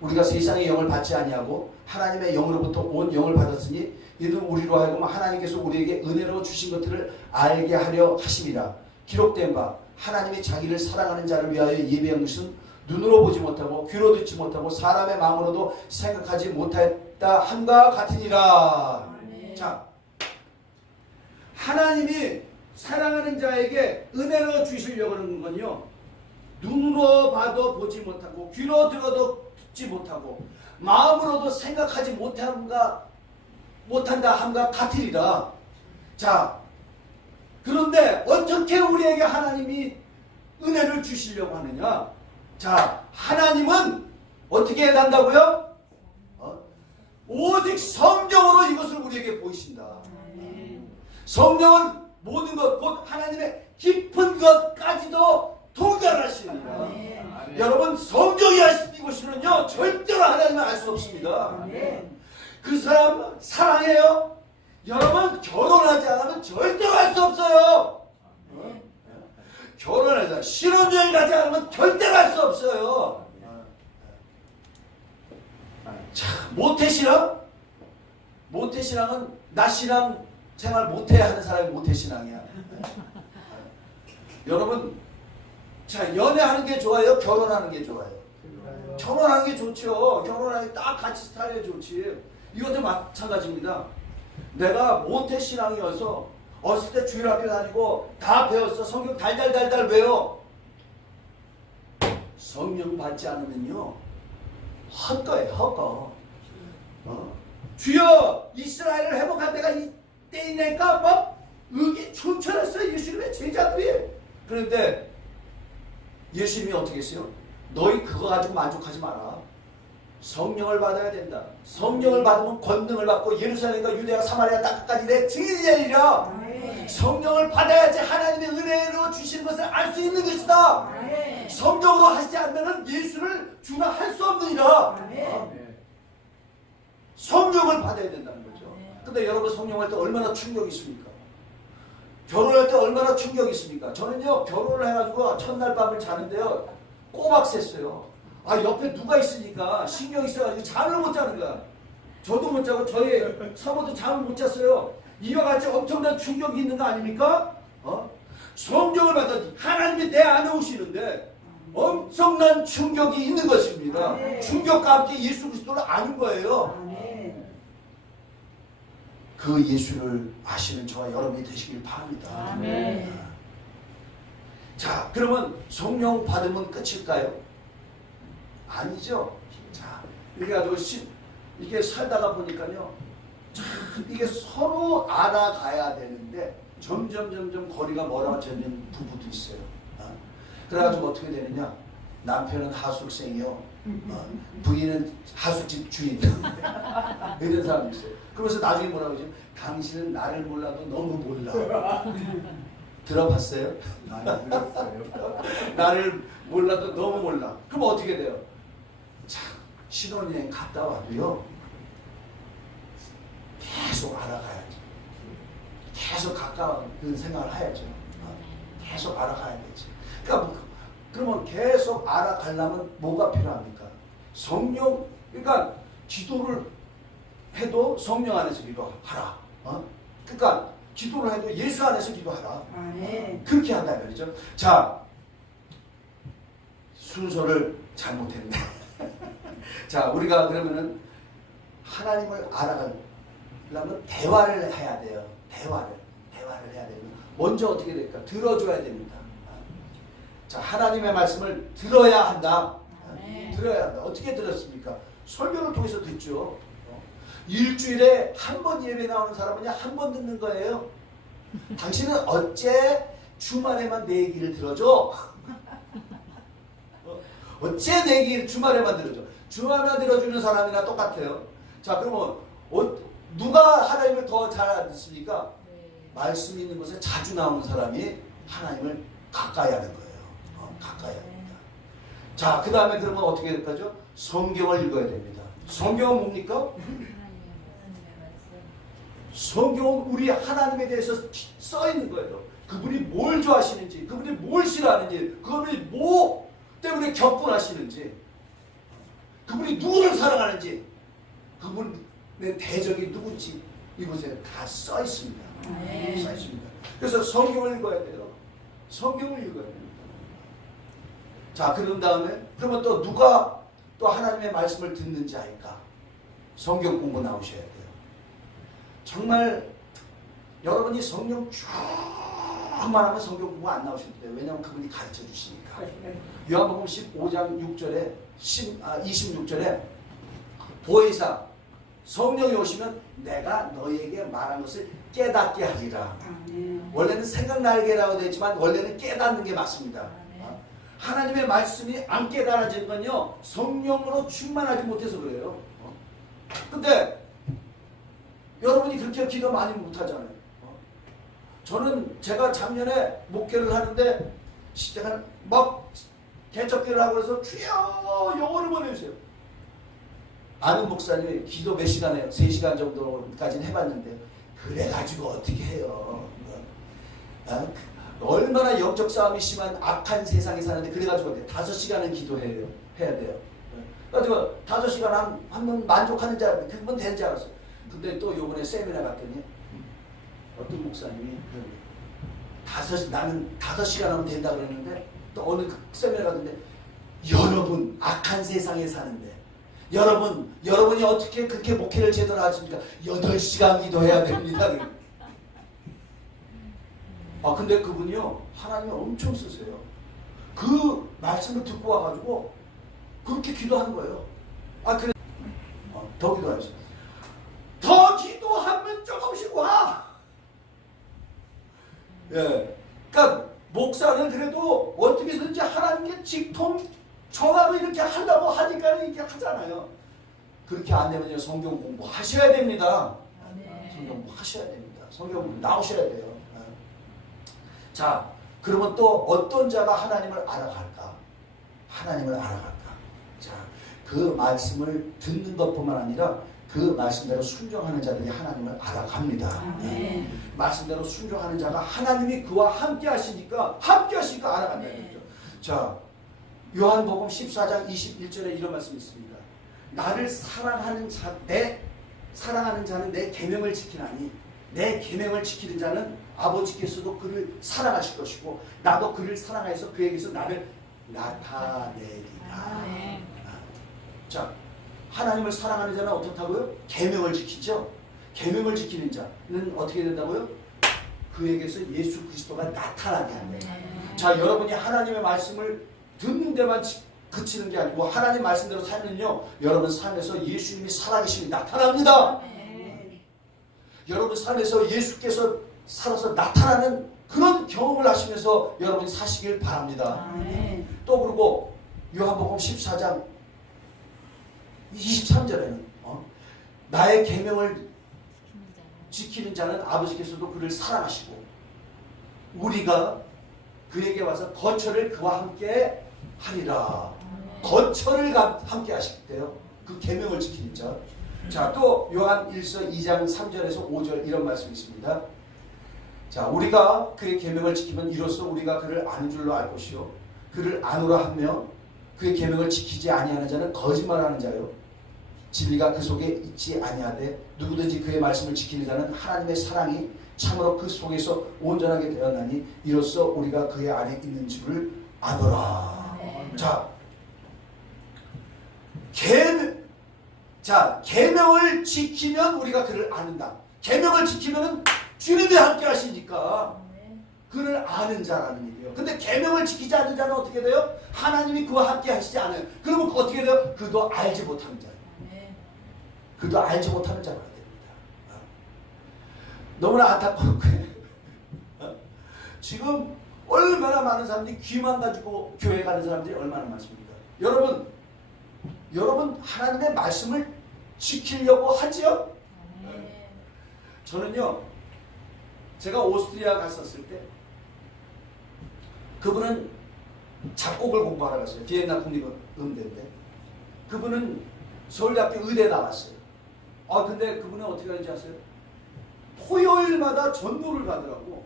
우리가 세상의 영을 받지 아니하고 하나님의 영으로부터 온 영을 받았으니 이는 우리로 하여금 하나님께서 우리에게 은혜로 주신 것들을 알게 하려 하심이라. 기록된 바 하나님이 자기를 사랑하는 자를 위하여 예비한 것은 눈으로 보지 못하고 귀로 듣지 못하고 사람의 마음으로도 생각하지 못했다 함과 같으니라. 자, 하나님이 사랑하는 자에게 은혜로 주시려고 하는 건요, 눈으로 봐도 보지 못하고 귀로 들어도 듣지 못하고 마음으로도 생각하지 못한다 함과 같으리라. 자, 그런데 어떻게 우리에게 하나님이 은혜를 주시려고 하느냐? 자, 하나님은 어떻게 해단다고요? 오직 성령으로 이것을 우리에게 보이신다. 성령은 모든 것, 곧 하나님의 깊은 것까지도 통달하시느니라. 여러분, 성령이 하신 이것이는요, 절대로 하나님을 알 수 없습니다. 그 사람 사랑해요? 여러분, 결혼하지 않으면 절대로 알 수 없어요. 결혼하자, 신혼여행 가지 않으면 절대로 할 수 없어요. 자, 모태신앙? 모태신앙은 나신앙 생활 못해야 하는 사람이 모태신앙이야. 여러분, 자, 연애하는 게 좋아요? 결혼하는 게 좋아요? 결혼하는 게 좋죠. 결혼하는 게 딱 같이 스타일이 좋지. 이것도 마찬가지입니다. 내가 모태신앙이어서 어렸을 때 주일학교 다니고 다 배웠어. 성경 달달달달 외워. 성령 받지 않으면요, 헛거예요, 헛거. 주여, 이스라엘을 회복할 때가 이때이니까 막 의기 춤춰냈어요, 예수님의 제자들이. 그런데 예수님이 어떻게 했어요? 너희 그거 가지고 만족하지 마라. 성령을 받아야 된다. 성령을 받으면 권능을 받고 예루살렘과 유대와 사마리아 땅끝까지 내 증인이 되리라. 성령을 받아야지 하나님의 은혜로 주시는 것을 알 수 있는 것이다. 성령으로 하시지 않으면 예수를 주나 할 수 없느니라. 성령을 받아야 된다는 거죠. 근데 여러분, 성령할 때 얼마나 충격이 있습니까? 결혼할 때 얼마나 충격이 있습니까? 저는요, 결혼을 해가지고 첫날 밤을 자는데요, 꼬박 샜어요. 옆에 누가 있으니까 신경이 써가지고 잠을 못 자는 거야. 저도 못 자고 저희 사모도 잠을 못 잤어요. 이와 같이 엄청난 충격이 있는 거 아닙니까? 성령을 받았더니 하나님이 내 안에 오시는데 엄청난 충격이 있는 것입니다. 충격과 함께 예수 그리스도를 아는 거예요. 그 예수를 아시는 저와 여러분이 되시길 바랍니다. 자, 그러면 성령 받으면 끝일까요? 아니죠. 자, 이렇게 가지고 이게 살다가 보니까요, 참 이게 서로 알아가야 되는데 점점 거리가 멀어지는 부부도 있어요. 그래가지고 어떻게 되느냐? 남편은 하숙생이요, 부인은 하숙집 주인 이런 사람이 있어요. 그러면서 나중에 뭐라고 하죠? 당신은 나를 몰라도 너무 몰라. 들어봤어요? 많이 들었어요. 나를 몰라도 너무 몰라. 그럼 어떻게 돼요? 참, 신혼여행 갔다 와도요, 계속 알아가야죠. 계속 가까운 생각을 해야죠. 계속 알아가야 되죠. 그러니까 그러면 계속 알아가려면 뭐가 필요합니까? 성령, 그러니까 기도를 해도 성령 안에서 기도하라. 그러니까 기도를 해도 예수 안에서 기도하라. 그렇게 한다 말이죠. 자, 순서를 잘못했네. 자, 우리가 그러면은 하나님을 알아가려면 대화를 해야 돼요. 대화를 해야 되면 먼저 어떻게 될까? 들어줘야 됩니다. 자, 하나님의 말씀을 들어야 한다. 들어야 한다. 어떻게 들었습니까? 설교를 통해서 듣죠. 일주일에 한 번 예배 나오는 사람은 한 번 듣는 거예요. 당신은 어째 주말에만 내 얘기를 들어줘? 어째 내 얘기를 주말에만 들어줘? 주말에만 들어주는 사람이나 똑같아요. 자, 그러면 누가 하나님을 더 잘 듣습니까? 말씀 있는 곳에 자주 나오는 사람이 하나님을 가까이 하는 거예요. 가까이 합니다. 자, 그 다음에 그러면 어떻게 될까죠? 성경을 읽어야 됩니다. 성경은 뭡니까? 성경은 우리 하나님에 대해서 써 있는 거예요. 그분이 뭘 좋아하시는지, 그분이 뭘 싫어하는지, 그분이 뭐 때문에 격분하시는지, 그분이 누구를 사랑하는지, 그분의 대적이 누군지 이곳에 다 써 있습니다. 써 있습니다. 그래서 성경을 읽어야 돼요. 성경을 읽어야 됩니다. 자, 그런 다음에 그러면 또 누가 또 하나님의 말씀을 듣는지 알까? 성경 공부 나오셔야 돼요. 정말 여러분이 성경 쭉만 하면 성경 공부 안 나오실 거예요. 왜냐하면 그분이 가르쳐 주시니까. 요한복음 15장 6절에 26절에 보혜사 성령이 오시면 내가 너희에게 말한 것을 깨닫게 하리라. 원래는 생각나게라고 되어 있지만 원래는 깨닫는 게 맞습니다. 하나님의 말씀이 안 깨달아진 건요, 성령으로 충만하지 못해서 그래요. 근데 여러분이 그렇게 기도 많이 못하잖아요. 저는 제가 작년에 목회를 하는데 제가 막 개척기를 하고 해서 주여 영어를 보내주세요. 아는 목사님이 기도 몇 시간 해요? 3시간 정도까지는 해봤는데 그래가지고 어떻게 해요? 얼마나 영적 싸움이 심한 악한 세상에 사는데 그래가지고 5시간은 기도해요. 해야 돼요. 그래가지고 5시간 하면 만족하는 줄 알았는데 그건 되는 줄 알았어요. 근데 또 요번에 세미나 갔더니 어떤 목사님이 나는 5시간 하면 된다 그랬는데 또 어느 세미나 갔는데 여러분 악한 세상에 사는데 여러분이 어떻게 그렇게 목회를 제대로 하십니까? 8시간 기도해야 됩니다. 근데 그분이요 하나님을 엄청 쓰세요. 그 말씀을 듣고 와가지고 그렇게 기도하는 거예요. 그래 더 기도하세요. 더 기도하면 조금씩 와. 예, 그러니까 목사는 그래도 어떻게 해서든지 하나님께 직통 전화로 이렇게 하려고 하니까 이렇게 하잖아요. 그렇게 안 되면요 성경 공부하셔야 됩니다. 성경 공부하셔야 됩니다. 성경 공부 나오셔야 돼요. 자, 그러면 또 어떤 자가 하나님을 알아갈까? 하나님을 알아갈까? 자, 그 말씀을 듣는 것뿐만 아니라 그 말씀대로 순종하는 자들이 하나님을 알아갑니다. 말씀대로 순종하는 자가 하나님이 그와 함께 하시니까 알아간다는 거죠. 자, 요한복음 14장 21절에 이런 말씀이 있습니다. 나를 사랑하는 자는 내 계명을 지키나니 내 계명을 지키는 자는 아버지께서도 그를 사랑하실 것이고 나도 그를 사랑하여서 그에게서 나를 나타내리라. 자, 하나님을 사랑하는 자는 어떻다고요? 계명을 지키죠. 계명을 지키는 자는 어떻게 된다고요? 그에게서 예수 그리스도가 나타나게 합니다. 자, 여러분이 하나님의 말씀을 듣는 데만 그치는 게 아니고 하나님 말씀대로 살면요 여러분 삶에서 예수님이 살아계심이 나타납니다. 여러분 삶에서 예수께서 살아서 나타나는 그런 경험을 하시면서 여러분이 사시길 바랍니다. 또 그리고 요한복음 14장 23절에는 나의 계명을 지키는 자는 아버지께서도 그를 사랑하시고 우리가 그에게 와서 거처를 그와 함께 하리라. 거처를 함께 하실때요. 그 계명을 지키는 자. 자, 또 요한 1서 2장 3절에서 5절 이런 말씀이 있습니다. 자, 우리가 그의 계명을 지키면 이로써 우리가 그를 아는 줄로 알 것이요 그를 아노라 하며 그의 계명을 지키지 아니하는 자는 거짓말하는 자요 진리가 그 속에 있지 아니하되 누구든지 그의 말씀을 지키는 자는 하나님의 사랑이 참으로 그 속에서 온전하게 되었나니 이로써 우리가 그의 안에 있는 줄을 아노라. 자, 계명을 지키면 우리가 그를 아는다. 계명을 지키면은 주님이 함께 하시니까 그를 아는 자라는 얘기예요. 근데 계명을 지키지 않는 자는 어떻게 돼요? 하나님이 그와 함께 하시지 않아요. 그러면 어떻게 돼요? 그도 알지 못하는 자예요. 그도 알지 못하는 자가 됩니다. 너무나 안타깝고 지금 얼마나 많은 사람들이 귀만 가지고 교회 가는 사람들이 얼마나 많습니까? 여러분 하나님의 말씀을 지키려고 하지요? 저는요, 제가 오스트리아 갔었을 때 그분은 작곡을 공부하러 갔어요. 비엔나 국립음대인데 그분은 서울대학교 의대 나왔어요. 근데 그분은 어떻게 하는지 아세요? 토요일마다 전도를 가더라고.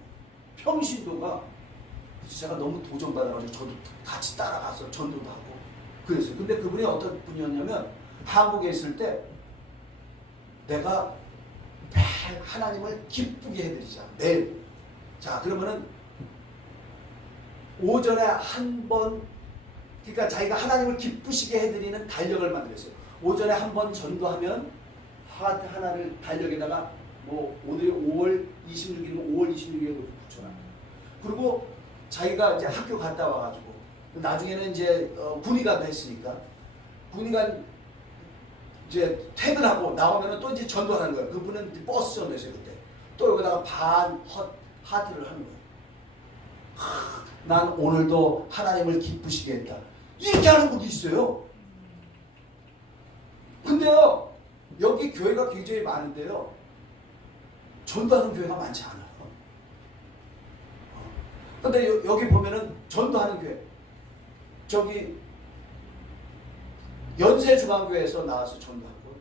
평신도가. 그래서 제가 너무 도전받아가지고 저도 같이 따라가서 전도도 하고 그랬어요. 근데 그분이 어떤 분이었냐면 한국에 있을 때 내가 매일 하나님을 기쁘게 해드리자. 매일. 자, 그러면은 오전에 한 번, 그러니까 자기가 하나님을 기쁘시게 해드리는 달력을 만들었어요. 오전에 한 번 전도하면 하트 하나를 달력에다가 뭐 오늘 5월 26일이면 5월 26일에 붙여놔. 그리고 자기가 이제 학교 갔다 와가지고 나중에는 이제 군의관도 했으니까 군의관 이제 퇴근하고 나오면은 또 이제 전도하는 거예요. 그분은 버스 전도했어요 그때. 또 여기다가 하트를 하는 거예요. 난 오늘도 하나님을 기쁘시게 했다. 이렇게 하는 분도 있어요. 근데요, 여기 교회가 굉장히 많은데요, 전도하는 교회가 많지 않아요. 근데 여기 보면은 전도하는 교회, 저기 연세중앙교회에서 나와서 전도하고,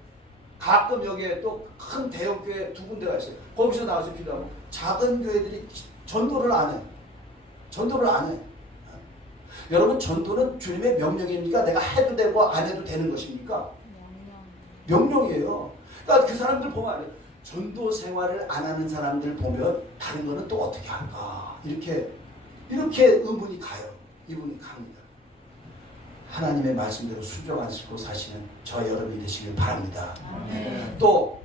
가끔 여기에 또 큰 대형교회 두 군데가 있어요. 거기서 나와서 기도하고, 작은 교회들이 전도를 안 해요. 전도를 안 해요. 여러분, 전도는 주님의 명령입니까? 내가 해도 되고 안 해도 되는 것입니까? 명령이에요. 그러니까 그 사람들 보면 안 돼요. 전도 생활을 안 하는 사람들 보면 다른 거는 또 어떻게 할까? 이렇게 의문이 가요. 이분이 갑니다. 하나님의 말씀대로 순종하고 사시는 저 여러분이 되시길 바랍니다. 또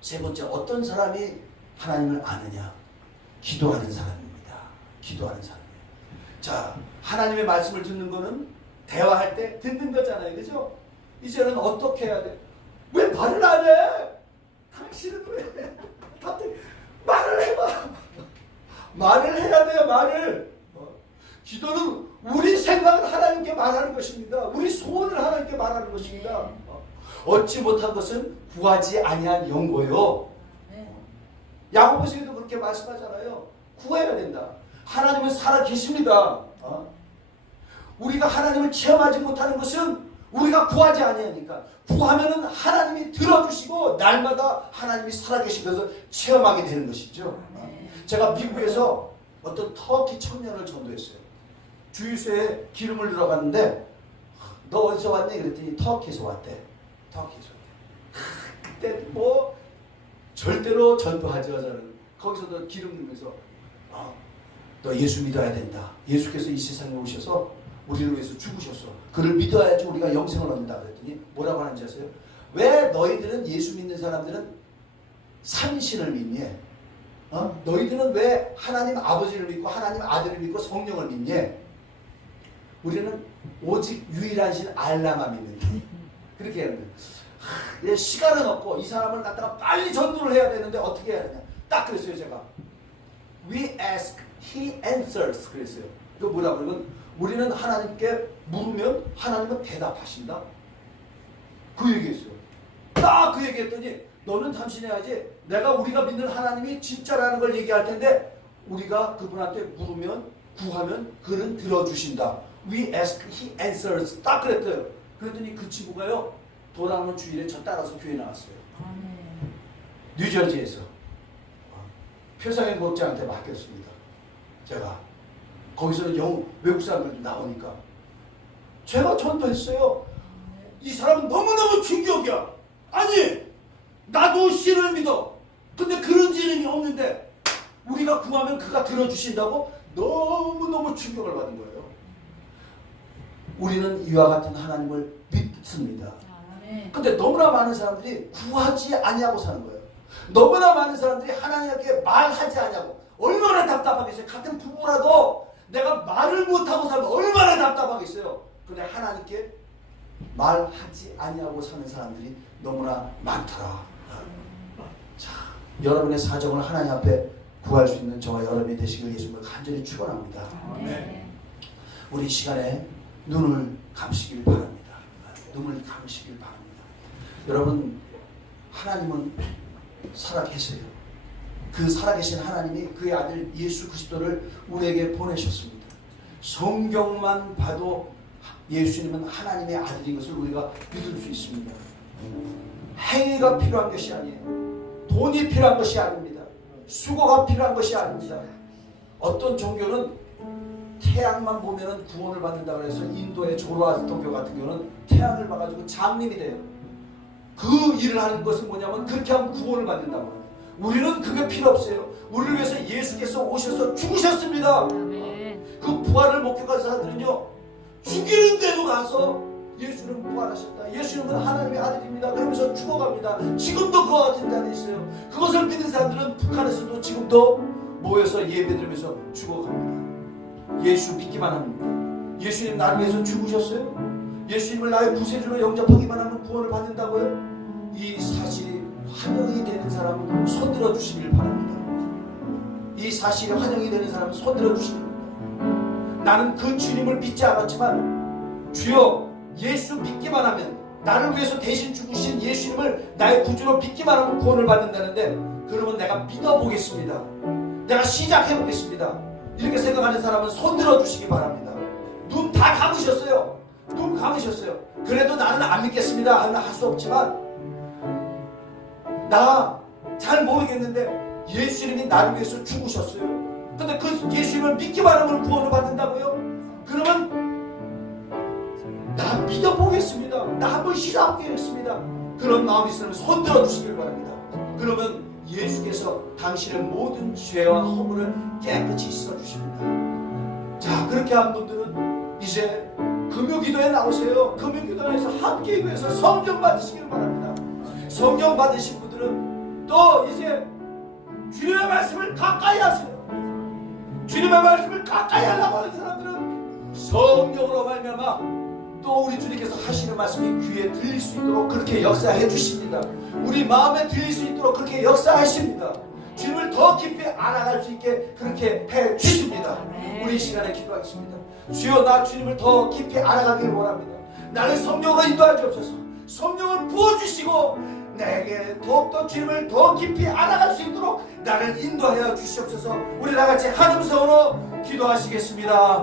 세 번째, 어떤 사람이 하나님을 아느냐? 기도하는 사람입니다. 기도하는 사람이에요. 자, 하나님의 말씀을 듣는 거는 대화할 때 듣는 거잖아요. 그죠? 이제는 어떻게 해야 돼? 왜 말을 안 해? 당신은 왜? 말을 해봐. 말을 해야 돼요. 말을. 기도는 우리 생각을 하나님께 말하는 것입니다. 우리 소원을 하나님께 말하는 것입니다. 얻지 못한 것은 구하지 아니한 연고요. 야고보서에도 그렇게 말씀하잖아요. 구해야 된다. 하나님은 살아 계십니다. 우리가 하나님을 체험하지 못하는 것은 우리가 구하지 아니하니까. 구하면은 하나님이 들어주시고 날마다 하나님이 살아계신 것을 체험하게 되는 것이죠. 제가 미국에서 어떤 터키 청년을 전도했어요. 주유소에 기름을 들어갔는데 너 어디서 왔니? 그랬더니 터키에서 왔대. 터키에서 왔대. 그때 뭐 절대로 전도하지 저는. 거기서도 기름 넣으면서 너 예수 믿어야 된다. 예수께서 이 세상에 오셔서 우리를 위해서 죽으셨어. 그를 믿어야지 우리가 영생을 얻는다. 그랬더니 뭐라고 하는지 아세요? 왜 너희들은 예수 믿는 사람들은 삼신을 믿니? 너희들은 왜 하나님 아버지를 믿고 하나님 아들을 믿고 성령을 믿니? 우리는 오직 유일한 신 알라만 믿는다. 그렇게 해야 돼. 시간은 없고 이 사람을 갖다가 빨리 전도를 해야 되는데 어떻게 해야 되냐? 딱 그랬어요 제가. We ask, He answers. 그랬어요. 그 뭐라 그러면 우리는 하나님께 물으면 하나님은 대답하신다. 그 얘기했어요. 딱 그 얘기했더니 너는 삼신해야지. 우리가 믿는 하나님이 진짜라는 걸 얘기할 텐데 우리가 그분한테 물으면 구하면 그는 들어주신다. We ask, He answers. 딱 그랬어요. 그랬더니 그 친구가요 돌아오는 주일에 저 따라서 교회 나왔어요. 뉴저지에서 표상의 목자한테 맡겼습니다. 제가 거기서는 외국 사람들도 나오니까 제가 전도했어요. 이 사람은 너무너무 충격이야. 아니, 나도 신을 믿어. 근데 그런 지능이 없는데 우리가 구하면 그가 들어주신다고 너무너무 충격을 받은 거예요. 우리는 이와 같은 하나님을 믿습니다. 근데 너무나 많은 사람들이 구하지 아니하고 사는 거예요. 너무나 많은 사람들이 하나님께 말하지 아니하고. 얼마나 답답하겠어요. 같은 부부라도 내가 말을 못하고 살면 얼마나 답답하겠어요. 근데 하나님께 말하지 아니하고 사는 사람들이 너무나 많더라. 자, 여러분의 사정을 하나님 앞에 구할 수 있는 저와 여러분이 되시길 예수님을 간절히 축원합니다. 우리 시간에 눈을 감시길 바랍니다. 눈을 감시길 바랍니다. 여러분, 하나님은 살아계세요. 그 살아계신 하나님이 그의 아들 예수 그리스도를 우리에게 보내셨습니다. 성경만 봐도 예수님은 하나님의 아들인 것을 우리가 믿을 수 있습니다. 행위가 필요한 것이 아니에요. 돈이 필요한 것이 아닙니다. 수고가 필요한 것이 아닙니다. 어떤 종교는 태양만 보면 구원을 받는다고 해서 인도의 조로아스터교 같은 경우는 태양을 봐가지고 장님이 돼요. 그 일을 하는 것은 뭐냐면 그렇게 하면 구원을 받는다고 해요. 우리는 그게 필요 없어요. 우리를 위해서 예수께서 오셔서 죽으셨습니다. 그 부활을 목격한 사람들은요, 죽이는 데도 가서 예수는 부활하셨다, 예수님은 하나님의 아들입니다 그러면서 죽어갑니다. 지금도 그와 같은 자리에 있어요. 그것을 믿는 사람들은 북한에서도 지금도 모여서 예배드리면서 죽어갑니다. 예수 믿기만 합니다. 예수님 나를 위해서 죽으셨어요. 예수님을 나의 구세주로 영접하기만 하면 구원을 받는다고요. 이 사실이 환영이 되는 사람은 손들어 주시길 바랍니다. 이 사실이 환영이 되는 사람은 손들어 주시길 바랍니다. 나는 그 주님을 믿지 않았지만 주여 예수 믿기만 하면, 나를 위해서 대신 죽으신 예수님을 나의 구주로 믿기만 하면 구원을 받는다는데, 그러면 내가 믿어보겠습니다. 내가 시작해보겠습니다. 이렇게 생각하는 사람은 손들어 주시기 바랍니다. 눈 다 감으셨어요. 눈 감으셨어요. 그래도 나는 안 믿겠습니다 하면 할 수 없지만, 나 잘 모르겠는데 예수님이 나를 위해서 죽으셨어요. 근데 그 예수님을 믿기만 하면 구원을 받는다고요? 그러면 나 믿어보겠습니다. 나 한번 시작하겠습니다. 그런 마음이 있으면 손들어 주시길 바랍니다. 그러면 예수께서 당신의 모든 죄와 허물을 깨끗이 씻어주십니다. 자, 그렇게 한 분들은 이제 금요기도에 나오세요. 금요기도에서 함께기도해서 성령 받으시길 바랍니다. 성령 받으신 분들은 또 이제 주님의 말씀을 가까이 하세요. 주님의 말씀을 가까이 하려고 하는 사람들은 성령으로 말미암아 또 우리 주님께서 하시는 말씀이 귀에 들릴 수 있도록 그렇게 역사해 주십니다. 우리 마음에 들릴 수 있도록 그렇게 역사하십니다. 주님을 더 깊이 알아갈 수 있게 그렇게 해 주십니다. 우리 이 시간에 기도하겠습니다. 주여, 나 주님을 더 깊이 알아가기를 원합니다. 나를 성령으로 인도하여 주옵소서. 성령을 부어주시고 내게 더욱더 주님을 더 깊이 알아갈 수 있도록 나를 인도하여 주시옵소서. 우리 다같이 한 음성으로 기도하시겠습니다.